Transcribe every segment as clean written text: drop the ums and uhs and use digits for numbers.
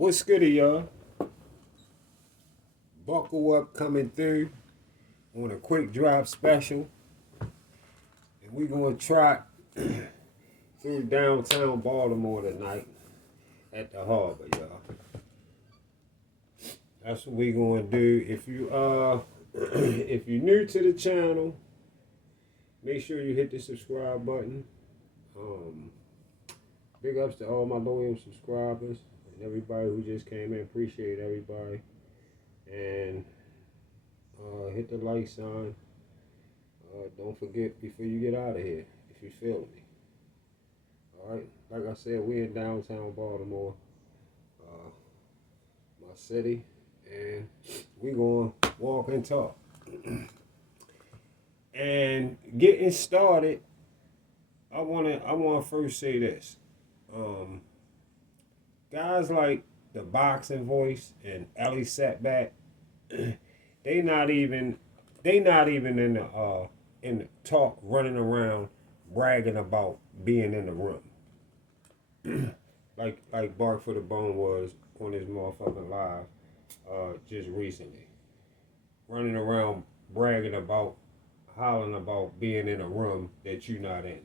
What's good, y'all? Buckle up coming through on a quick drop special. And we're going to trot through downtown Baltimore tonight at the harbor, y'all. That's what we're going to do. If if you're new to the channel, make sure you hit the subscribe button. Big ups to all my loyal subscribers and everybody who just came in. Appreciate everybody. And hit the like sign. Don't forget before you get out of here, if you feel me. Alright, like I said, we in downtown Baltimore, my city, and we gonna walk and talk. And getting started, I wanna first say this. Guys like the Boxing Voice and Ellie Setback, they not even in the talk running around bragging about being in the room. like Bark for the Bone was on his motherfucking live just recently. Running around bragging about hollering about being in a room that you not in.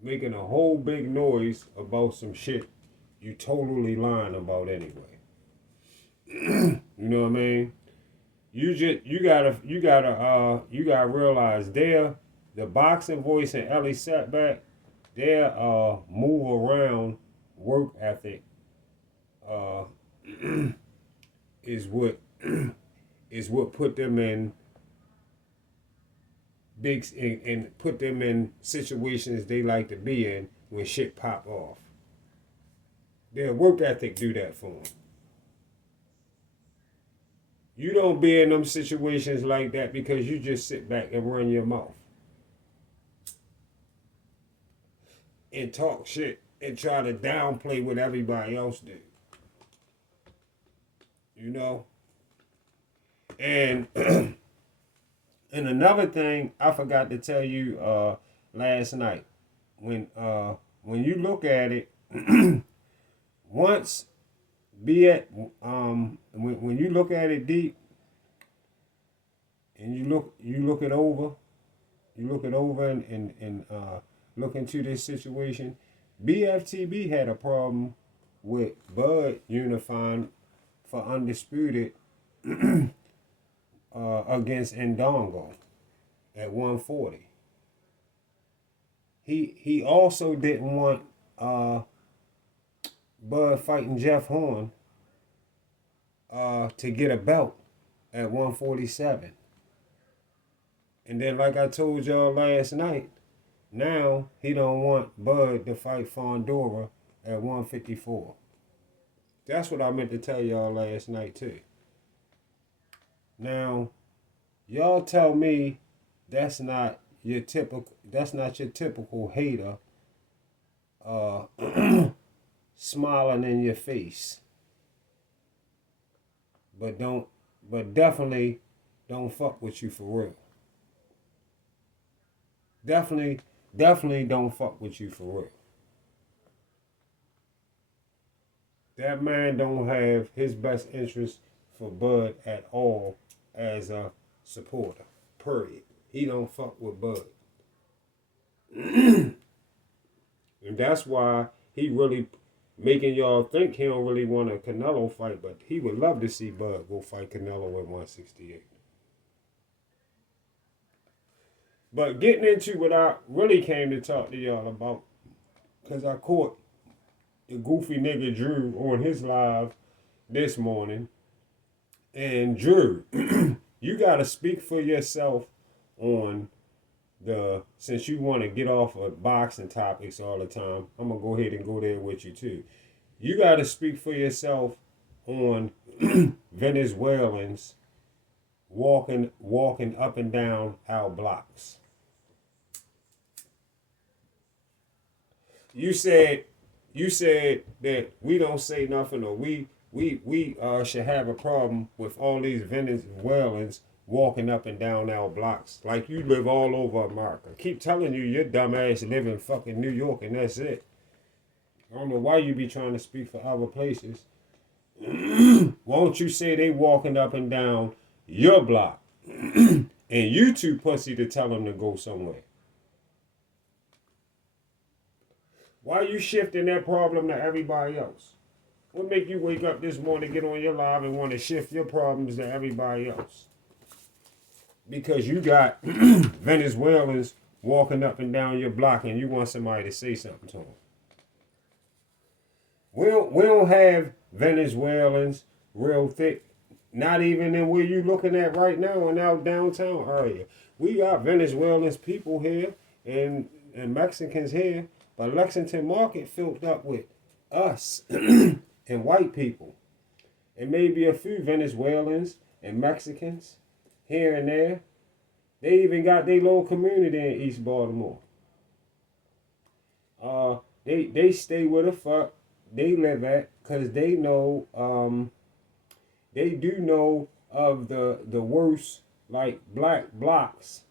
Making a whole big noise about some shit you totally lying about anyway. You know what I mean? You gotta realize the Boxing Voice and Ellie Setback, their move around work ethic is what put them in and put them in situations they like to be in when shit pop off. Their work ethic do that for them. You don't be in them situations like that because you just sit back and run your mouth and talk shit and try to downplay what everybody else do. You know? And and another thing I forgot to tell you last night. When you look at it, once when you look at it deep and you look it over and look into this situation, BFTB had a problem with Bud unifying for Undisputed against Ndongo at 140. He also didn't want Bud fighting Jeff Horn to get a belt at 147. And then, like I told y'all last night, now he don't want Bud to fight Fondora at 154. That's what I meant to tell y'all last night too. Now, y'all tell me that's not your typical hater smiling in your face. But definitely don't fuck with you for real. Definitely don't fuck with you for real. That man don't have his best interest for Bud at all as a supporter. Period. He don't fuck with Bud. And that's why he really making y'all think he don't really want a Canelo fight, but he would love to see Bud go fight Canelo at 168. But getting into what I really came to talk to y'all about, because I caught the goofy nigga Drew on his live this morning. And Drew, you got to speak for yourself on since you want to get off of boxing topics all the time, I'm going to go ahead and go there with you too. You got to speak for yourself on Venezuelans walking up and down our blocks. You said that we don't say nothing, or we should have a problem with all these Venezuelans walking up and down our blocks like you live all over America. Keep telling you your dumb ass live in fucking New York and that's it. I don't know why you be trying to speak for other places. Won't you say they walking up and down your block and you too pussy to tell them to go somewhere? Why you shifting that problem to everybody else? What make you wake up this morning, get on your live and want to shift your problems to everybody else? Because you got Venezuelans walking up and down your block and you want somebody to say something to them. We don't have Venezuelans real thick, not even in where you looking at right now in our downtown area. We got Venezuelans people here and Mexicans here, but Lexington Market filled up with us and white people. And maybe a few Venezuelans and Mexicans here and there. They even got their little community in East Baltimore. They stay where the fuck they live at, because they know, they do know of the worst, like, black blocks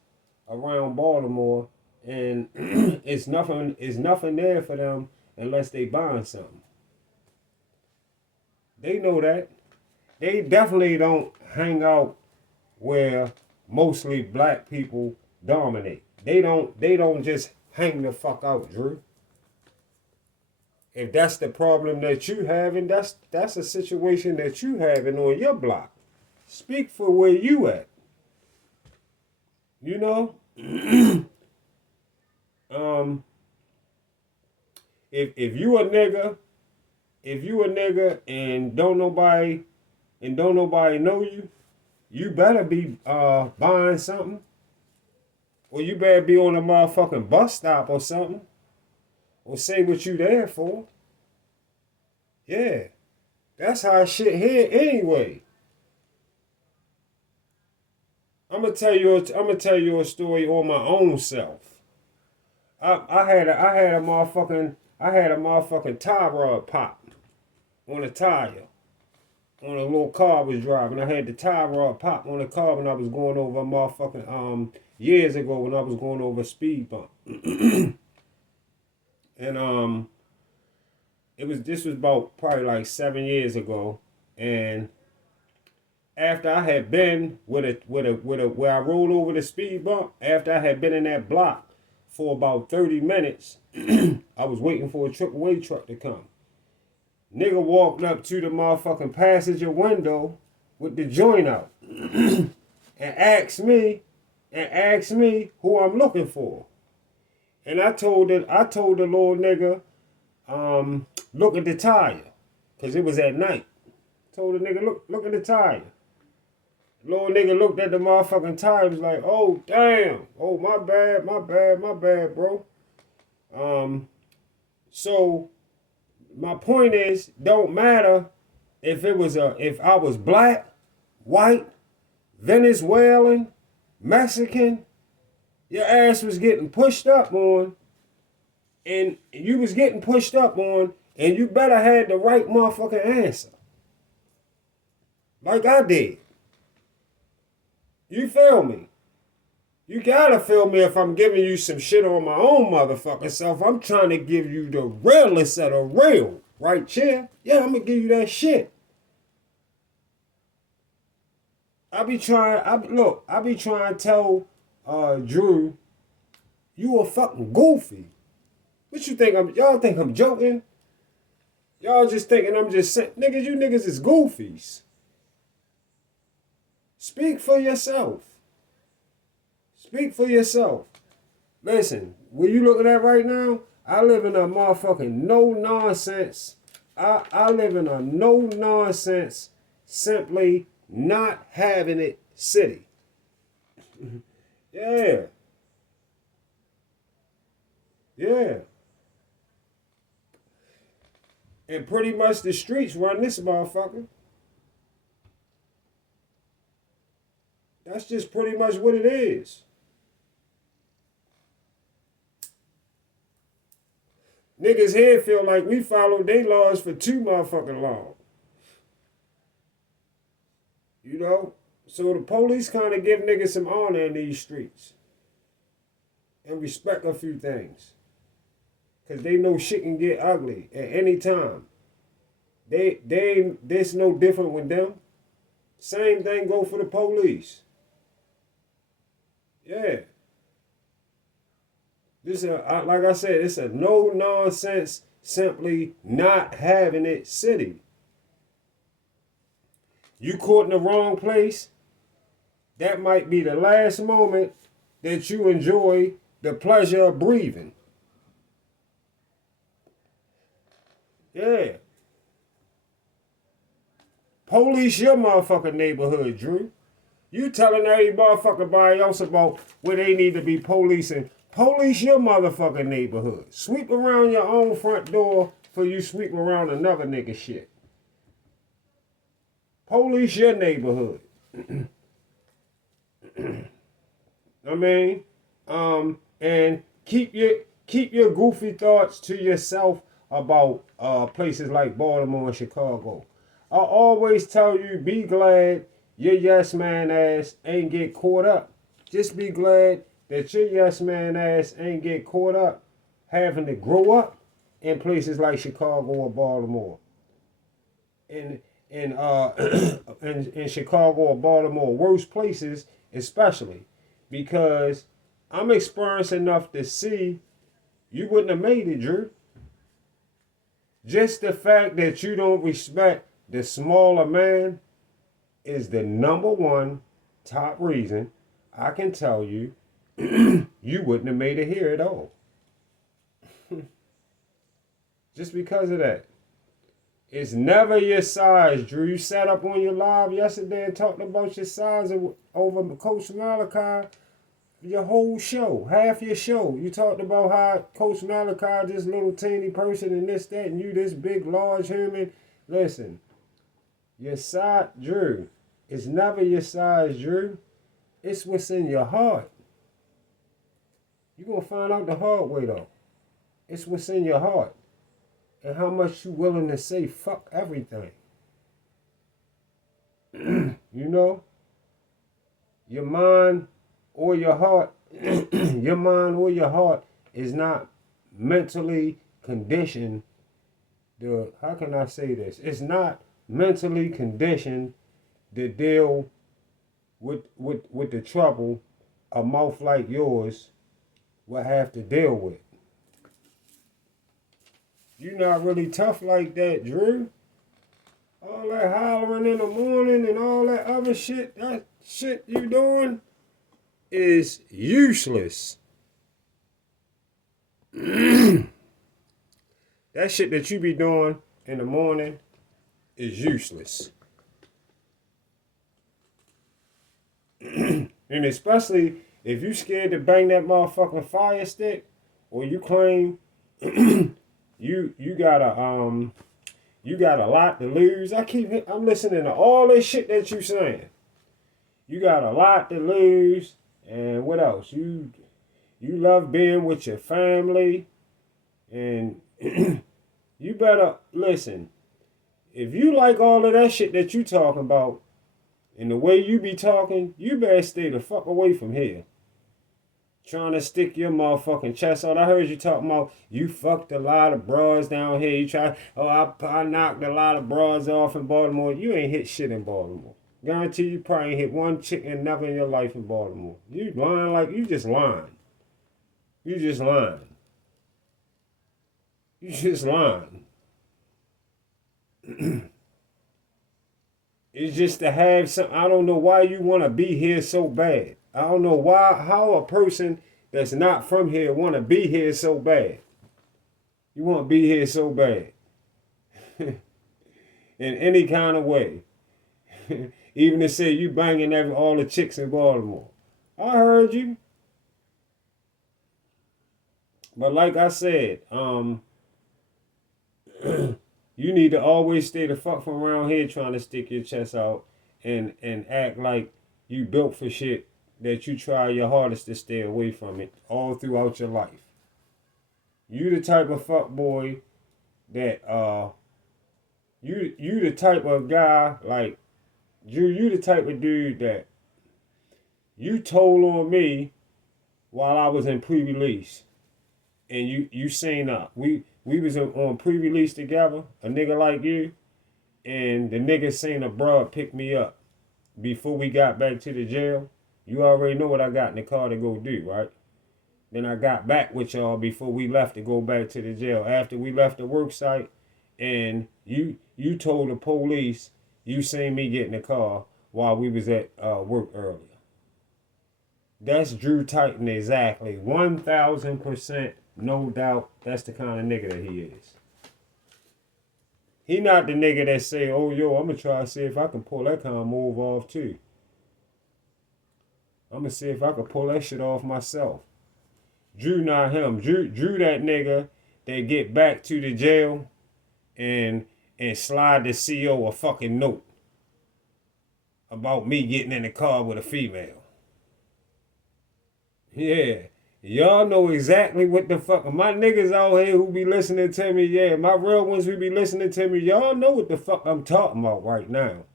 around Baltimore, and it's nothing there for them unless they buying something. They know that. They definitely don't hang out where mostly black people dominate. They don't just hang the fuck out, Drew. If that's the problem that you having, that's a situation that you having on your block. Speak for where you at. You know? If you a nigga and don't nobody know you, you better be buying something. Or you better be on a motherfucking bus stop or something. Or say what you there for. Yeah. That's how shit here anyway. I'm gonna tell you a story on my own self. I had a motherfucking tie rod pop on a tire. On a little car I was driving. I had the tie rod pop on the car when I was going over a motherfucking years ago when I was going over a speed bump. And this was about probably like 7 years ago. And after I had been where I rolled over the speed bump, after I had been in that block for about 30 minutes, I was waiting for a AAA truck to come. Nigga walked up to the motherfucking passenger window with the joint out and asked me who I'm looking for. And I told the little nigga, look at the tire, cause it was at night. Told the nigga, look at the tire. The little nigga looked at the motherfucking tire, was like, oh damn, oh my bad, bro. So my point is, don't matter if I was black, white, Venezuelan, Mexican, your ass was getting pushed up on, and you was getting pushed up on, and you better had the right motherfucking answer. Like I did. You feel me? You gotta feel me if I'm giving you some shit on my own motherfucking self. I'm trying to give you the realest of the real. Right, Chair? Yeah, I'm gonna give you that shit. I be trying to tell Drew, you a fucking goofy. What you think y'all think I'm joking? Y'all just thinking I'm just saying, niggas, you niggas is goofies. Speak for yourself. Speak for yourself. Listen, where you looking at right now, I live in a motherfucking no nonsense. I live in a no nonsense, simply not having it city. Yeah. Yeah. And pretty much the streets run this motherfucker. That's just pretty much what it is. Niggas here feel like we follow their laws for too motherfucking long. You know? So the police kind of give niggas some honor in these streets. And respect a few things. Because they know shit can get ugly at any time. There's no different with them. Same thing go for the police. Yeah. Like I said, it's a no nonsense, simply not having it city. You caught in the wrong place, that might be the last moment that you enjoy the pleasure of breathing. Yeah. Police your motherfucking neighborhood, Drew. You telling every motherfucker else about where they need to be policing. Police your motherfucking neighborhood. Sweep around your own front door before you sweep around another nigga shit. Police your neighborhood. I mean, and keep your goofy thoughts to yourself about places like Baltimore and Chicago. I always tell you, be glad your yes man ass ain't get caught up. Just be glad that your yes man ass ain't get caught up having to grow up in places like Chicago or Baltimore. In Chicago or Baltimore, worst places especially, because I'm experienced enough to see you wouldn't have made it, Drew. Just the fact that you don't respect the smaller man is the number one top reason I can tell you you wouldn't have made it here at all. Just because of that. It's never your size, Drew. You sat up on your live yesterday and talked about your size over Coach Malachi. Your whole show, half your show, you talked about how Coach Malachi, this little teeny person and this, that, and you this big, large human. Listen, your size, Drew, it's never your size, Drew. It's what's in your heart. You're going to find out the hard way, though. It's what's in your heart. And how much you willing to say fuck everything. You know? Your mind or your heart, your mind or your heart is not mentally conditioned. How can I say this? It's not mentally conditioned to deal with the trouble a mouth like yours will have to deal with. You're not really tough like that, Drew. All that hollering in the morning and all that other shit, that shit you doing is useless. That shit that you be doing in the morning is useless. And especially if you scared to bang that motherfucking fire stick, or you claim you got a lot to lose. I'm listening to all this shit that you saying. You got a lot to lose, and what else? You love being with your family, and you better listen. If you like all of that shit that you talking about, and the way you be talking, you better stay the fuck away from here. Trying to stick your motherfucking chest out. I heard you talking about you fucked a lot of bras down here. You try, I knocked a lot of bras off in Baltimore. You ain't hit shit in Baltimore. Guarantee you probably ain't hit one chick and never in your life in Baltimore. You lying like you just lying. You just lying. You just lying. It's just to have some. I don't know why you want to be here so bad. I don't know how a person that's not from here want to be here so bad. You want to be here so bad. In any kind of way. Even to say you banging all the chicks in Baltimore. I heard you. But like I said, you need to always stay the fuck from around here trying to stick your chest out and act like you built for shit that you try your hardest to stay away from it all throughout your life. You the type of fuck boy that you the type of guy like Drew, you the type of dude that you told on me while I was in pre-release. and you seen we was on pre-release together, a nigga like you, and the nigga seen a broad pick me up before we got back to the jail. You already know what I got in the car to go do, right? Then I got back with y'all before we left to go back to the jail. After we left the work site, and you told the police you seen me get in the car while we was at work earlier. That's Drew Titan exactly. 1,000%, no doubt. That's the kind of nigga that he is. He not the nigga that say, oh, yo, I'm going to try to see if I can pull that kind of move off, too. I'm going to see if I can pull that shit off myself. Drew not him. Drew that nigga that get back to the jail and slide the CO a fucking note about me getting in the car with a female. Yeah. Y'all know exactly what the fuck. My niggas out here who be listening to me, yeah, my real ones who be listening to me, y'all know what the fuck I'm talking about right now.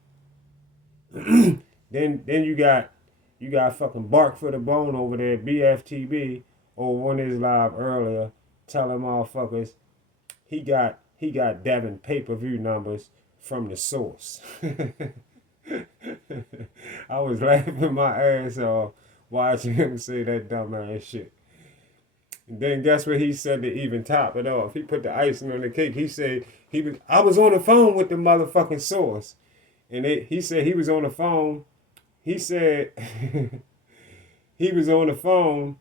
Then you got fucking Bark for the Bone over there, BFTB, over on his live earlier, telling motherfuckers he got Devin pay-per-view numbers from the source. I was laughing my ass off watching him say that dumbass shit. And then guess what he said to even top it off? He put the icing on the cake. He said I was on the phone with the motherfucking source. And he said he was on the phone. He said he was on the phone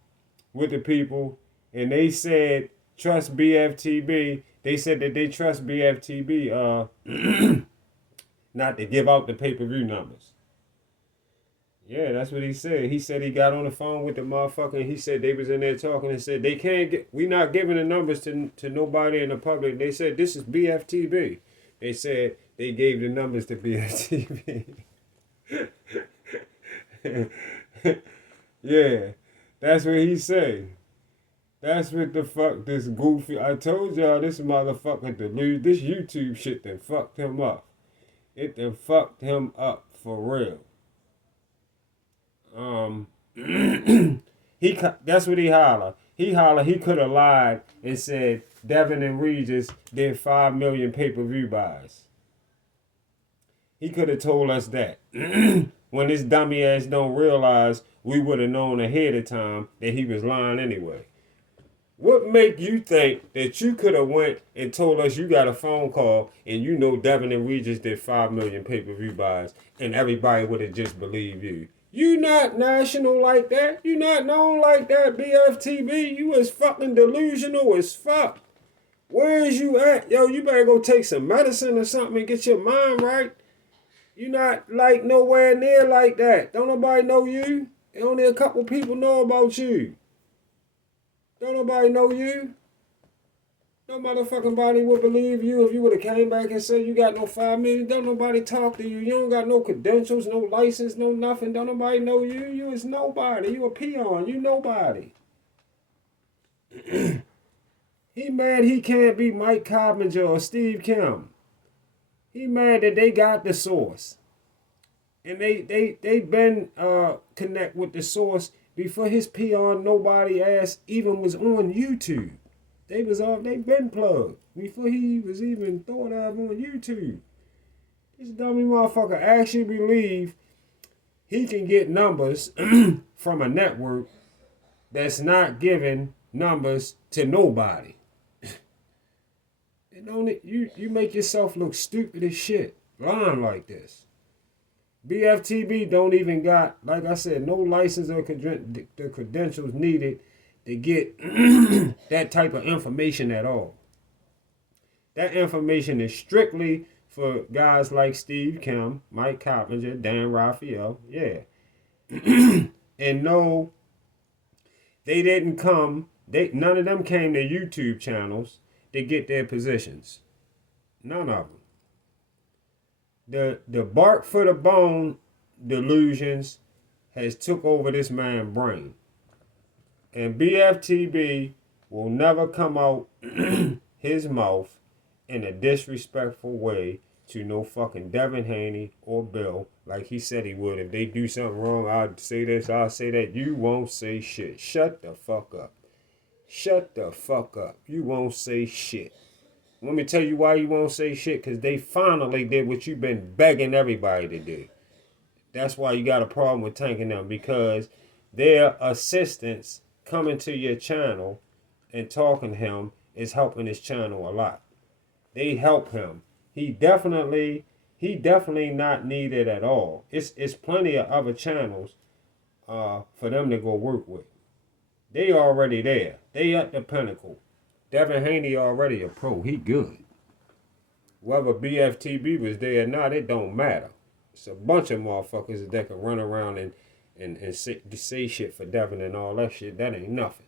with the people and they said trust BFTB. They said that they trust BFTB not to give out the pay-per-view numbers. Yeah, that's what he said. He said he got on the phone with the motherfucker and he said they was in there talking and said they can't get, we not giving the numbers to nobody in the public. They said this is BFTB. They said they gave the numbers to BFTB. Yeah, that's what he said. That's what the fuck this goofy, I told y'all this motherfucker delude, this YouTube shit that fucked him up. It done fucked him up for real. That's what he holler. He could have lied and said Devin and Regis did 5 million pay-per-view buys. He could have told us that. When this dummy ass don't realize we would have known ahead of time that he was lying anyway. What make you think that you could have went and told us you got a phone call and you know Devin and Regis did 5 million pay-per-view buys and everybody would have just believed you? You not national like that. You not known like that, BFTB. You is fucking delusional as fuck. Where is you at? Yo, you better go take some medicine or something and get your mind right. You not like nowhere near like that. Don't nobody know you. Only a couple people know about you. Don't nobody know you. No motherfucking body would believe you if you would have came back and said you got no 5 million. Don't nobody talk to you. You don't got no credentials, no license, no nothing. Don't nobody know you. You is nobody. You a peon. You nobody. He mad he can't be Mike Coppinger or Steve Kim. He mad that they got the source. And they been connect with the source before his peon nobody ass even was on YouTube. They been plugged before he was even thought of on YouTube. This dummy motherfucker actually believe he can get numbers from a network that's not giving numbers to nobody. You make yourself look stupid as shit, lying like this. BFTB don't even got, like I said, no license or the credentials needed to get that type of information at all. That information is strictly for guys like Steve Kim, Mike Coppinger, Dan Raphael, yeah. And no, they didn't come, none of them came to YouTube channels to get their positions. None of them. The Bark for the Bone delusions has took over this man's brain. And BFTB will never come out his mouth in a disrespectful way to no fucking Devin Haney or Bill like he said he would. If they do something wrong, I'll say this, I'll say that. You won't say shit. Shut the fuck up. Shut the fuck up. You won't say shit. Let me tell you why you won't say shit. Because they finally did what you've been begging everybody to do. That's why you got a problem with tanking them. Because their assistants coming to your channel and talking to him is helping his channel a lot. They help him. He definitely not needed at all. It's plenty of other channels for them to go work with. They already there. They at the pinnacle. Devin Haney already a pro. He good. Whether BFTB was there or not, it don't matter. It's a bunch of motherfuckers that can run around and say shit for Devin and all that shit. That ain't nothing.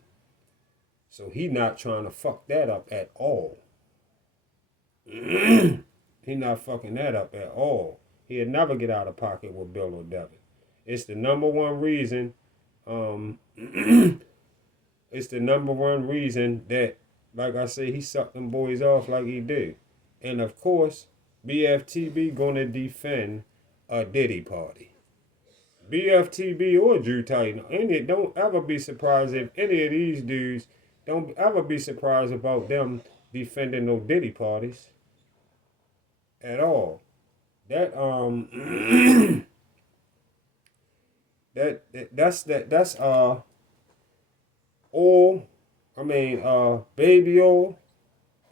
So he not trying to fuck that up at all. He not fucking that up at all. He'll never get out of pocket with Bill or Devin. It's the number one reason. It's the number one reason that, like I say, he sucked them boys off like he did. And of course, BFTB gonna defend a Diddy party. BFTB or Drew Titan. And don't ever be surprised if any of these dudes, don't ever be surprised about them defending no Diddy parties. At all. That's oil, baby oil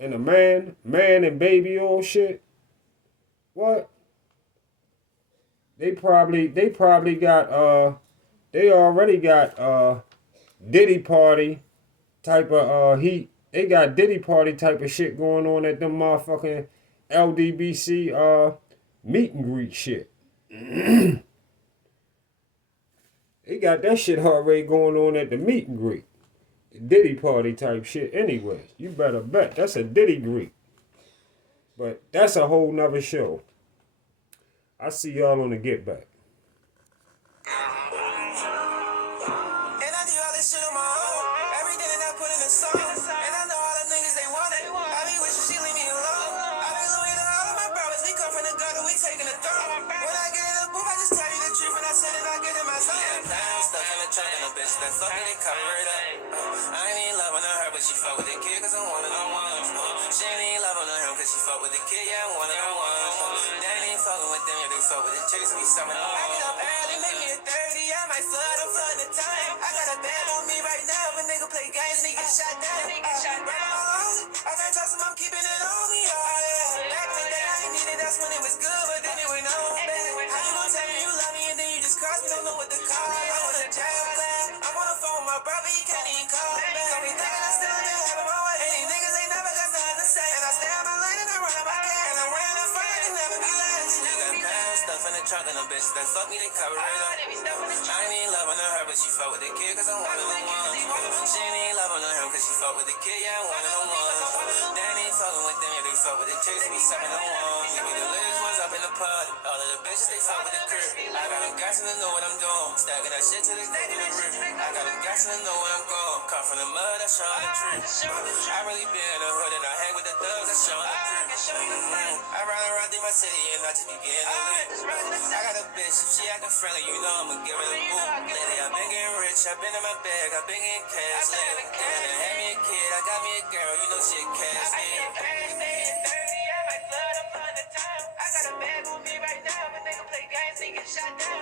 and a man and baby oil shit. What? They already got Diddy party type of heat. They got Diddy party type of shit going on at them motherfucking LDBC meet and greet shit. They got that shit already going on at the meet and greet. Diddy party type shit anyway. You better bet. That's a Diddy greet. But that's a whole nother show. I see y'all on the Get Back. Shut down.